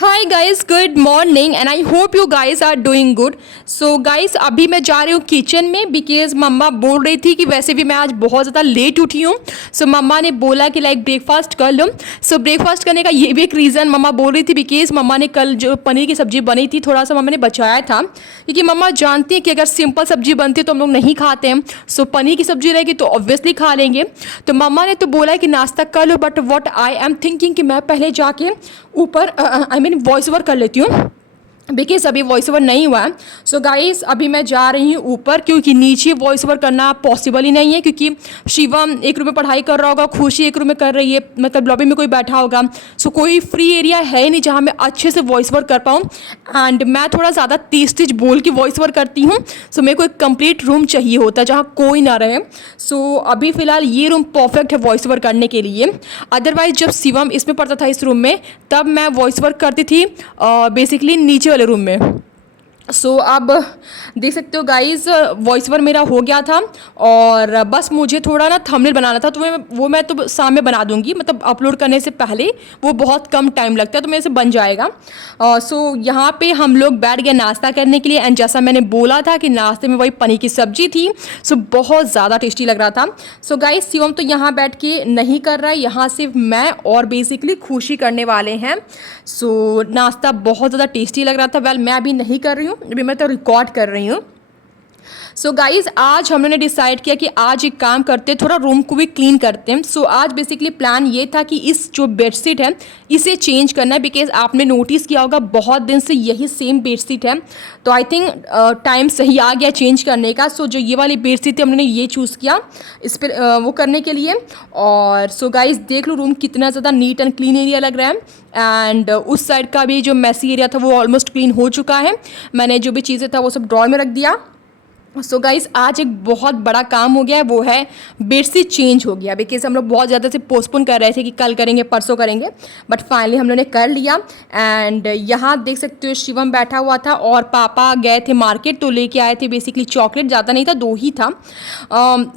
Hi guys, good morning and I hope you guys are doing good. So guys, अभी मैं जा रही हूँ किचन में बिकॉज मम्मा बोल रही थी कि वैसे भी मैं आज बहुत ज़्यादा लेट उठी हूँ। सो मम्मा ने बोला कि लाइक ब्रेकफास्ट कर लो। सो ब्रेकफास्ट करने का ये भी एक रीज़न मम्मा बोल रही थी बिकॉज मम्मा ने कल जो पनीर की सब्ज़ी बनी थी थोड़ा सा मम्मा ने बचाया था, क्योंकि मम्मा जानती है कि अगर सिंपल सब्जी बनती है तो हम लोग नहीं खाते हैं। सो पनीर की सब्ज़ी रहेगी तो ऑब्वियसली खा लेंगे। तो मम्मा ने तो बोला है कि नाश्ता कर लो, but what I am thinking कि मैं पहले जाके ऊपर आई मीन वॉइस ओवर कर लेती हूँ बिकॉज अभी वॉइस ओवर नहीं हुआ है। सो गाइस, अभी मैं जा रही हूँ ऊपर क्योंकि नीचे वॉइस ओवर करना पॉसिबल ही नहीं है, क्योंकि शिवम एक रूम में पढ़ाई कर रहा होगा, खुशी एक रूम में कर रही है, मतलब लॉबी में कोई बैठा होगा। सो कोई फ्री एरिया है नहीं जहाँ मैं अच्छे से वॉइस ओवर कर पाऊँ। एंड मैं थोड़ा ज़्यादा तेज तेज बोल के वॉइस ओवर करती हूँ। सो मेरे को एक कंप्लीट रूम चाहिए होता है जहाँ कोई ना रहे। सो अभी फ़िलहाल ये रूम परफेक्ट है वॉइस ओवर करने के लिए। अदरवाइज जब शिवम इसमें पढ़ता था इस रूम में, तब मैं वॉइस ओवर करती थी बेसिकली नीचे वाले रूम में। सो अब देख सकते हो गाइस, वॉइस ओवर मेरा हो गया था और बस मुझे थोड़ा ना थंबनेल बनाना था, तो मैं तो शाम में बना दूंगी, मतलब अपलोड करने से पहले। वो बहुत कम टाइम लगता है तो मेरे से बन जाएगा। सो यहाँ पे हम लोग बैठ गए नाश्ता करने के लिए। एंड जैसा मैंने बोला था कि नाश्ते में वही पनीर की सब्जी थी। सो बहुत ज़्यादा टेस्टी लग रहा था। सो गाइस, शिवम तो यहाँ बैठ के नहीं कर रहा है, यहाँ सिर्फ मैं और बेसिकली खुशी करने वाले हैं। सो नाश्ता बहुत ज़्यादा टेस्टी लग रहा था। वेल, मैं अभी नहीं कर रही हूँ, अभी मैं तो रिकॉर्ड कर रही हूँ। सो गाइज, आज हम लोगों ने डिसाइड किया कि आज एक काम करते हैं, थोड़ा रूम को भी क्लीन करते हैं। सो आज बेसिकली प्लान ये था कि इस जो बेडशीट है इसे चेंज करना है, बिकॉज आपने नोटिस किया होगा बहुत दिन से यही सेम बेडशीट है। तो आई थिंक टाइम सही आ गया चेंज करने का। सो जो ये वाली बेडशीट थी हमने ये चूज़ किया इस पर वो करने के लिए। और सो गाइज देख लो रूम कितना ज़्यादा नीट एंड क्लीन एरिया लग रहा है। एंड उस साइड का भी जो मैसी एरिया था वो ऑलमोस्ट क्लीन हो चुका है। मैंने जो भी चीज़ें था वो सब ड्रॉर में रख दिया। सो गाइस, आज एक बहुत बड़ा काम हो गया है, वो है बेडशीट चेंज हो गया। बिकॉज हम लोग बहुत ज़्यादा से पोस्टपोन कर रहे थे कि कल करेंगे परसों करेंगे, बट फाइनली हम लोगों ने कर लिया। एंड यहाँ देख सकते हो शिवम बैठा हुआ था और पापा गए थे मार्केट, तो लेके आए थे बेसिकली चॉकलेट। ज़्यादा नहीं था, 2 ही था।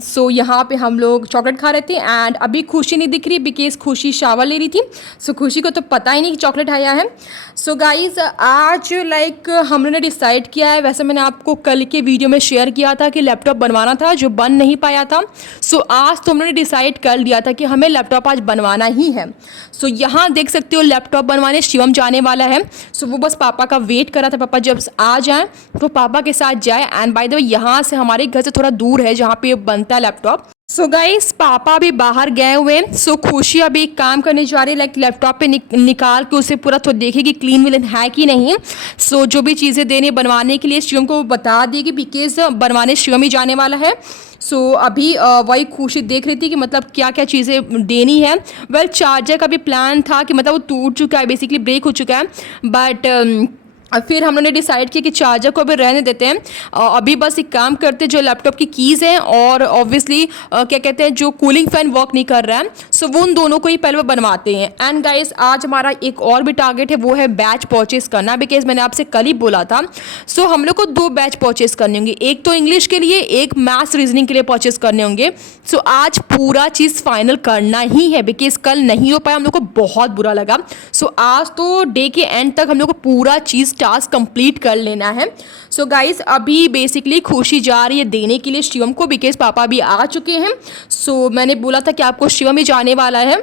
सो यहाँ पे हम लोग चॉकलेट खा रहे थे। एंड अभी खुशी नहीं दिख रही बिकॉज खुशी शावर ले रही थी। सो खुशी को तो पता ही नहीं कि चॉकलेट आया है। सो गाइज, आज लाइक हम लोगों ने डिसाइड किया है, वैसे मैंने आपको कल के वीडियो में शेयर किया था कि लैपटॉप बनवाना था जो बन नहीं पाया था। सो आज तो हम लोगों ने डिसाइड कर लिया था कि हमें लैपटॉप आज बनवाना ही है। सो यहाँ देख सकते हो लैपटॉप बनवाने शिवम जाने वाला है। सो वो बस पापा का वेट कर रहा था, पापा जब आ जाए तो पापा के साथ जाए। एंड बाय द वे, यहाँ से हमारे घर से थोड़ा दूर है जहाँ पे बनता है लैपटॉप। सो गाइस, पापा भी बाहर गए हुए हैं। सो खुशी अभी एक काम करने जा रही है, लाइक लैपटॉप पे निकाल के उसे पूरा तो देखेगी क्लीन विलन है कि नहीं। सो जो भी चीज़ें देनी बनवाने के लिए शिवम को बता देगी, बिकॉज बनवाने शिवम ही जाने वाला है। सो अभी वही खुशी देख रही थी कि मतलब क्या क्या चीज़ें देनी है। वेल, चार्जर का भी प्लान था कि मतलब वो टूट चुका है, बेसिकली ब्रेक हो चुका है, बट फिर हम लोगों ने डिसाइड किया कि चार्जर को अभी रहने देते हैं। अभी बस एक काम करते हैं, जो लैपटॉप की कीज़ हैं और ऑब्वियसली क्या कहते हैं जो कूलिंग फ़ैन वर्क नहीं कर रहा है, सो वो उन दोनों को ही पहले बनवाते हैं। एंड गाइस, आज हमारा एक और भी टारगेट है, वो है बैच परचेस करना, बिकॉज मैंने आपसे कल ही बोला था। सो हम लोग को 2 बैच परचेस करने होंगे, एक तो इंग्लिश के लिए, एक मैथ्स रीजनिंग के लिए परचेस करने होंगे। सो आज पूरा चीज़ फाइनल करना ही है, बिकॉज कल नहीं हो पाया, हम लोग को बहुत बुरा लगा। सो आज तो डे के एंड तक हम लोग को पूरा चीज़ टास्क कंप्लीट कर लेना है। सो गाइस, अभी बेसिकली खुशी जा रही है देने के लिए शिवम को, बिकॉज पापा भी आ चुके हैं। सो मैंने बोला था कि आपको शिवम ही जाने वाला है।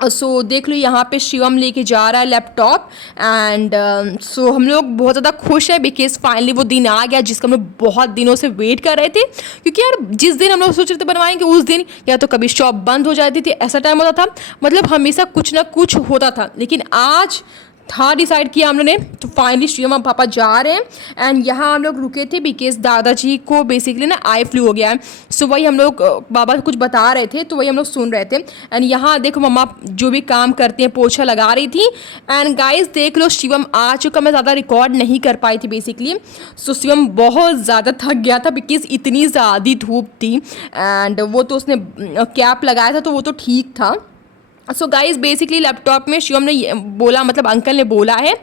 सो देख लो यहाँ पे शिवम लेके जा रहा है लैपटॉप। एंड सो हम लोग बहुत ज़्यादा खुश हैं बिकॉज फाइनली वो दिन आ गया जिसका हम लोग बहुत दिनों से वेट कर रहे थे। क्योंकि यार जिस दिन हम लोग सोच रहे थे बनवाएंगे, उस दिन या तो कभी शॉप बंद हो जाती थी, ऐसा टाइम होता था, मतलब हमेशा कुछ ना कुछ होता था। लेकिन आज था डिसाइड किया हम लोगों ने, तो फाइनली शिवम और पापा जा रहे हैं। एंड यहाँ हम लोग रुके थे बिकॉज दादाजी को बेसिकली ना आई फ्लू हो गया है। सो वही हम लोग बाबा कुछ बता रहे थे, तो वही हम लोग सुन रहे थे। एंड यहाँ देखो मम्मा जो भी काम करते हैं पोछा लगा रही थी। एंड गाइस देख लो शिवम आ चुका, मैं ज़्यादा रिकॉर्ड नहीं कर पाई थी बेसिकली। सो शिवम बहुत ज़्यादा थक गया था बिकॉज इतनी ज़्यादा धूप थी। एंड वो तो उसने कैप लगाया था तो वो तो ठीक था, सो गाइज बेसिकली लैपटॉप में शिवम ने बोला, मतलब अंकल ने बोला है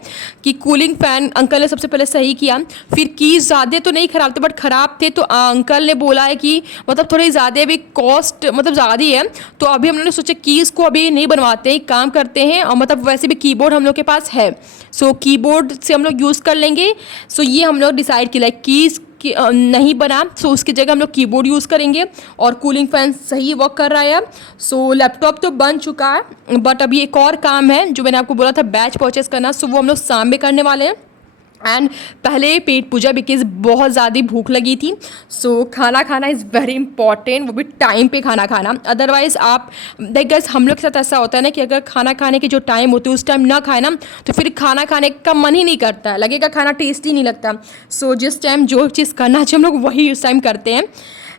कि कूलिंग फ़ैन अंकल ने सबसे पहले सही किया। फिर कीज़ ज़्यादा तो नहीं ख़राब थे बट ख़राब थे, तो अंकल ने बोला है कि मतलब थोड़ी ज़्यादा अभी कॉस्ट मतलब ज़्यादा ही है, तो अभी हम लोगों ने सोचा कीज़ को अभी नहीं बनवाते हैं, काम करते हैं। और मतलब वैसे भी कीबोर्ड हम लोग के पास है, सो कीबोर्ड से हम लोग यूज़ कर लेंगे। सो ये हम लोग डिसाइड किया कीज़ नहीं बना, सो उसकी जगह हम लोग कीबोर्ड यूज़ करेंगे। और कूलिंग फ़ैन सही वर्क कर रहा है। सो लैपटॉप तो बन चुका है, बट अभी एक और काम है जो मैंने आपको बोला था बैच परचेस करना, सो वो हम लोग शाम में करने वाले हैं। एंड पहले पेट पूजा, बिकॉज बहुत ज़्यादा भूख लगी थी। सो खाना खाना इज़ वेरी इंपॉर्टेंट, वो भी टाइम पे खाना खाना। अदरवाइज़ आप देख गैस, हम लोग के साथ ऐसा होता है ना कि अगर खाना खाने के जो टाइम होते हैं उस टाइम ना खाए ना, तो फिर खाना खाने का मन ही नहीं करता है, लगेगा खाना टेस्टी नहीं लगता। सो जिस टाइम जो चीज़ करना चाहिए हम लोग वही उस टाइम करते हैं।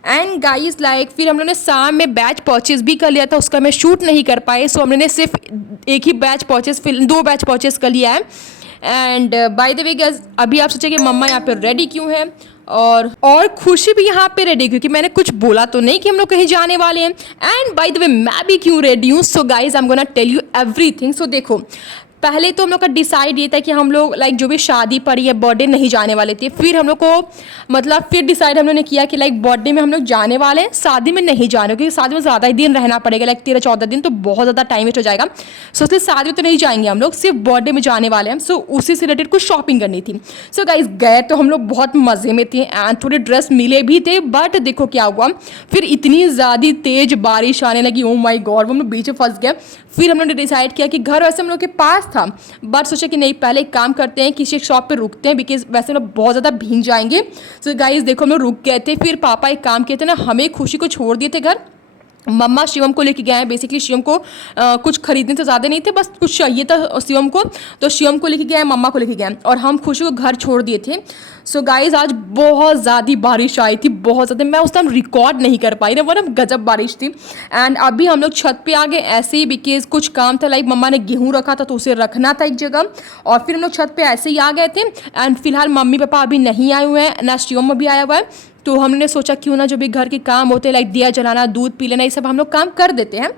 एंड गाइस लाइक फिर हम लोगों ने शाम में बैच परचेस भी कर लिया था, उसका मैं शूट नहीं कर पाए। सो हम लोगों ने सिर्फ एक ही बैच परचेस, फिर 2 बैच परचेस कर लिया है। And by the way guys, अभी आप सोचिए कि मम्मा यहाँ पे रेडी क्यों है और खुशी भी यहाँ पे रेडी, क्योंकि मैंने कुछ बोला तो नहीं कि हम लोग कहीं जाने वाले हैं। एंड बाय द वे मैं भी क्यों रेडी हूँ, so guys I am gonna tell you everything. So देखो, पहले तो हम लोग का डिसाइड ये था कि हम लोग लाइक जो भी शादी पड़ी है बर्थडे नहीं जाने वाले थे। फिर हम लोग को मतलब फिर डिसाइड हम लोग ने किया कि लाइक बर्थडे में हम लोग जाने वाले हैं, शादी में नहीं जाने, क्योंकि शादी में ज़्यादा ही दिन रहना पड़ेगा, लाइक 13-14 दिन, तो बहुत ज़्यादा टाइम वेस्ट हो जाएगा। सो इसलिए शादी में तो नहीं जाएंगे हम लोग, सिर्फ बर्थडे में जाने वाले हैं। सो उसी से रिलेटेड कुछ शॉपिंग करनी थी। सो गाइज गए तो हम लोग बहुत मज़े में थे एंड थोड़े ड्रेस मिले भी थे, बट देखो क्या हुआ, फिर इतनी ज़्यादा तेज़ बारिश आने लगी, ओ माई गॉड, हम लोग बीच में फंस गए। फिर हम लोगों ने डिसाइड किया कि घर वैसे हम लोग के पास था, बट सोचा कि नहीं पहले एक काम करते हैं, किसी एक शॉप पे रुकते हैं, बिकॉज वैसे हम लोग बहुत ज़्यादा भीग जाएंगे। सो गाइस देखो हम लोग रुक गए थे। फिर पापा एक काम किए थे ना, हमें खुशी को छोड़ दिए थे घर, मम्मा शिवम को लेके गए हैं। बेसिकली शिवम को कुछ खरीदने तो ज़्यादा नहीं थे, बस कुछ चाहिए था शिवम को, तो शिवम को लेके गए, मम्मा को लेके गए, और हम खुशी को घर छोड़ दिए थे। सो गाइज आज बहुत ज़्यादा बारिश आई थी, बहुत ज़्यादा, मैं उस टाइम रिकॉर्ड नहीं कर पाई ना, वरना गजब बारिश थी। एंड अभी हम लोग छत पे आ गए ऐसे ही, बिकॉज कुछ काम था, लाइक मम्मा ने गेहूँ रखा था तो उसे रखना था एक जगह, और फिर हम लोग छत पे ऐसे ही आ गए थे। एंड फिलहाल मम्मी पापा अभी नहीं आए हुए हैं, ना शिवम अभी आया हुआ है, तो हमने सोचा क्यों ना जो भी घर के काम होते हैं लाइक दिया जलाना, दूध पी लेना, ये सब हम लोग काम कर देते हैं।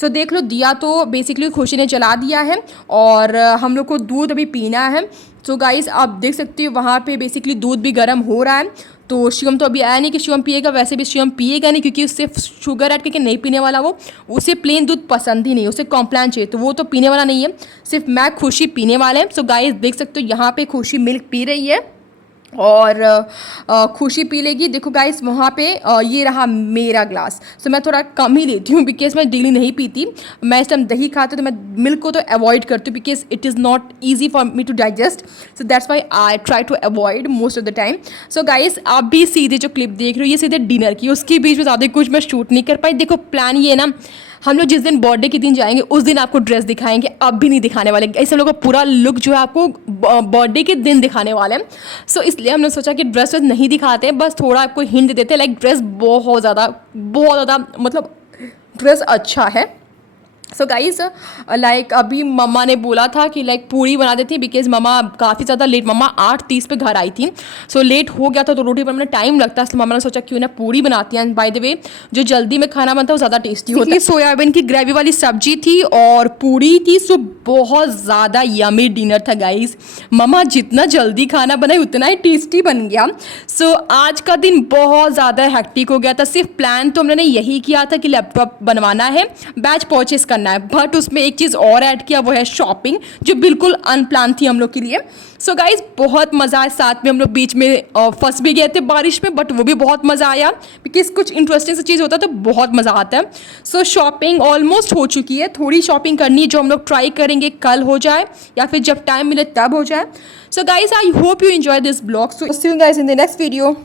सो देख लो, दिया तो बेसिकली खुशी ने जला दिया है, और हम लोग को दूध अभी पीना है। सो गाइस आप देख सकते हो वहाँ पे बेसिकली दूध भी गर्म हो रहा है। तो शिवम तो अभी आया नहीं कि शिवम पिएगा, वैसे भी शिवम पिएगा नहीं, क्योंकि उससे शुगर ऐड करके नहीं पीने वाला वो, उसे प्लेन दूध पसंद ही नहीं, उसे कॉम्प्लान चाहिए, तो वो तो पीने वाला नहीं है, सिर्फ मैं खुशी पीने वाले हैं। सो गाइस देख सकते हो यहाँ पे खुशी मिल्क पी रही है, और खुशी पी लेगी। देखो गाइस वहाँ पे ये रहा मेरा ग्लास। सो मैं थोड़ा कम ही लेती हूँ, बिकॉज मैं डेली नहीं पीती, मैं इस टाइम दही खाती हूँ, तो मैं मिल्क को तो अवॉइड करती हूँ, because it is not easy for me to digest, so that's why I try to avoid most of the time. So guys आप भी सीधे जो क्लिप देख रहे हो ये सीधे डिनर की, उसके बीच में ज़्यादा कुछ मैं शूट नहीं कर पाई। देखो प्लान ये है ना, हम लोग जिस दिन बर्थडे के दिन जाएंगे उस दिन आपको ड्रेस दिखाएंगे, अब भी नहीं दिखाने वाले, ऐसे हम लोग का पूरा लुक जो है आपको बर्थडे के दिन दिखाने वाले हैं। सो इसलिए हमने सोचा कि ड्रेस नहीं दिखाते हैं, बस थोड़ा आपको हिंट देते हैं, लाइक ड्रेस बहुत ज़्यादा मतलब ड्रेस अच्छा है। सो गाइज लाइक अभी मम्मा ने बोला था कि लाइक पूरी बना देती, बिकॉज मम्मा काफ़ी ज़्यादा लेट, मम्मा 8:30 पे घर आई थी, सो लेट हो गया था, तो रोटी बनाने में टाइम लगता है, तो मम्मा ने सोचा क्यों ना पूरी बनाती हैं। बाय द वे जो जल्दी में खाना बनता है वो ज़्यादा टेस्टी होता है। सोयाबीन की ग्रेवी वाली सब्जी थी और पूरी थी, सो बहुत ज़्यादा यमी डिनर था गाइज। मम्मा जितना जल्दी खाना बनाई उतना ही टेस्टी बन गया। सो आज का दिन बहुत ज़्यादा हेक्टिक हो गया था। सिर्फ प्लान तो हमने यही किया था कि लैपटॉप बनवाना है, बैच परचेस करना है, बट उसमें एक चीज़ और ऐड किया, वो है शॉपिंग, जो बिल्कुल अनप्लान थी हम लोग के लिए। सो गाइज बहुत मज़ा आया, साथ में हम लोग बीच में फंस भी गए थे बारिश में, बट वो भी बहुत मज़ा आया, बिकॉज कुछ इंटरेस्टिंग सी चीज़ होता है तो बहुत मज़ा आता है। सो शॉपिंग ऑलमोस्ट हो चुकी है, थोड़ी शॉपिंग करनी है जो हम लोग ट्राई करेंगे कल हो जाए या फिर जब टाइम मिले तब हो जाए। So guys I hope you enjoy this blog, so see you guys in the next video.